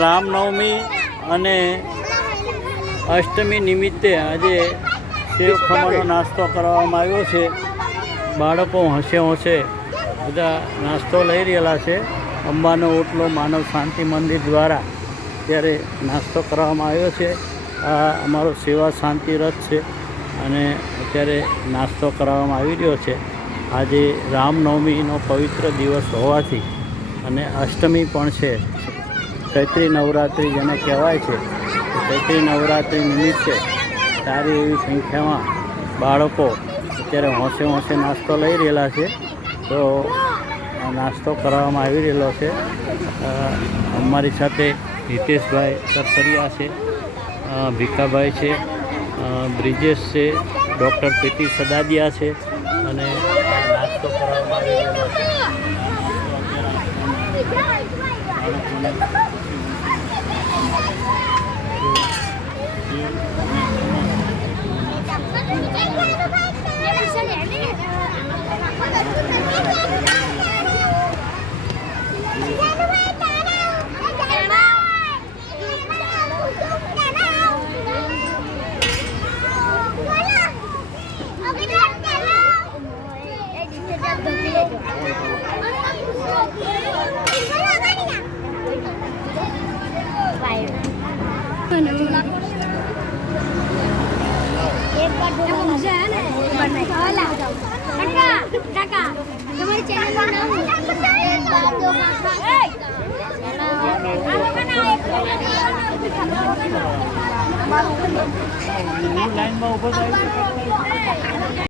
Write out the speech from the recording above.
રામનવમી અને અષ્ટમી નિમિત્તે આજે સેવ ખમણનો નાસ્તો કરવામાં આવ્યો છે। બાળકો હોંશે હોંશે બધા નાસ્તો લઈ રહેલા છે। અંબાનો ઓટલો માનવ શાંતિ મંદિર દ્વારા ત્યારે નાસ્તો કરવામાં આવ્યો છે। આ અમારો સેવા શાંતિ રથ છે અને અત્યારે નાસ્તો કરવામાં આવી રહ્યો છે। આજે રામનવમીનો પવિત્ર દિવસ હોવાથી અને અષ્ટમી પણ છે, ચૈત્રી નવરાત્રિ જેને કહેવાય છે, ચૈત્રી નવરાત્રિ નિમિત્તે સારી એવી સંખ્યામાં બાળકો અત્યારે હોંશે હોંશે નાસ્તો લઈ રહેલા છે। તો નાસ્તો કરવામાં આવી રહેલો છે। અમારી સાથે હિતેશભાઈ સરસરિયા છે, ભીખાભાઈ છે, બ્રિજેશ છે, ડૉક્ટર પ્રીતિ સદાદિયા છે અને નાસ્તો કરવામાં આવી રહેલો છે। લાઈનમાં ઉભો થાય।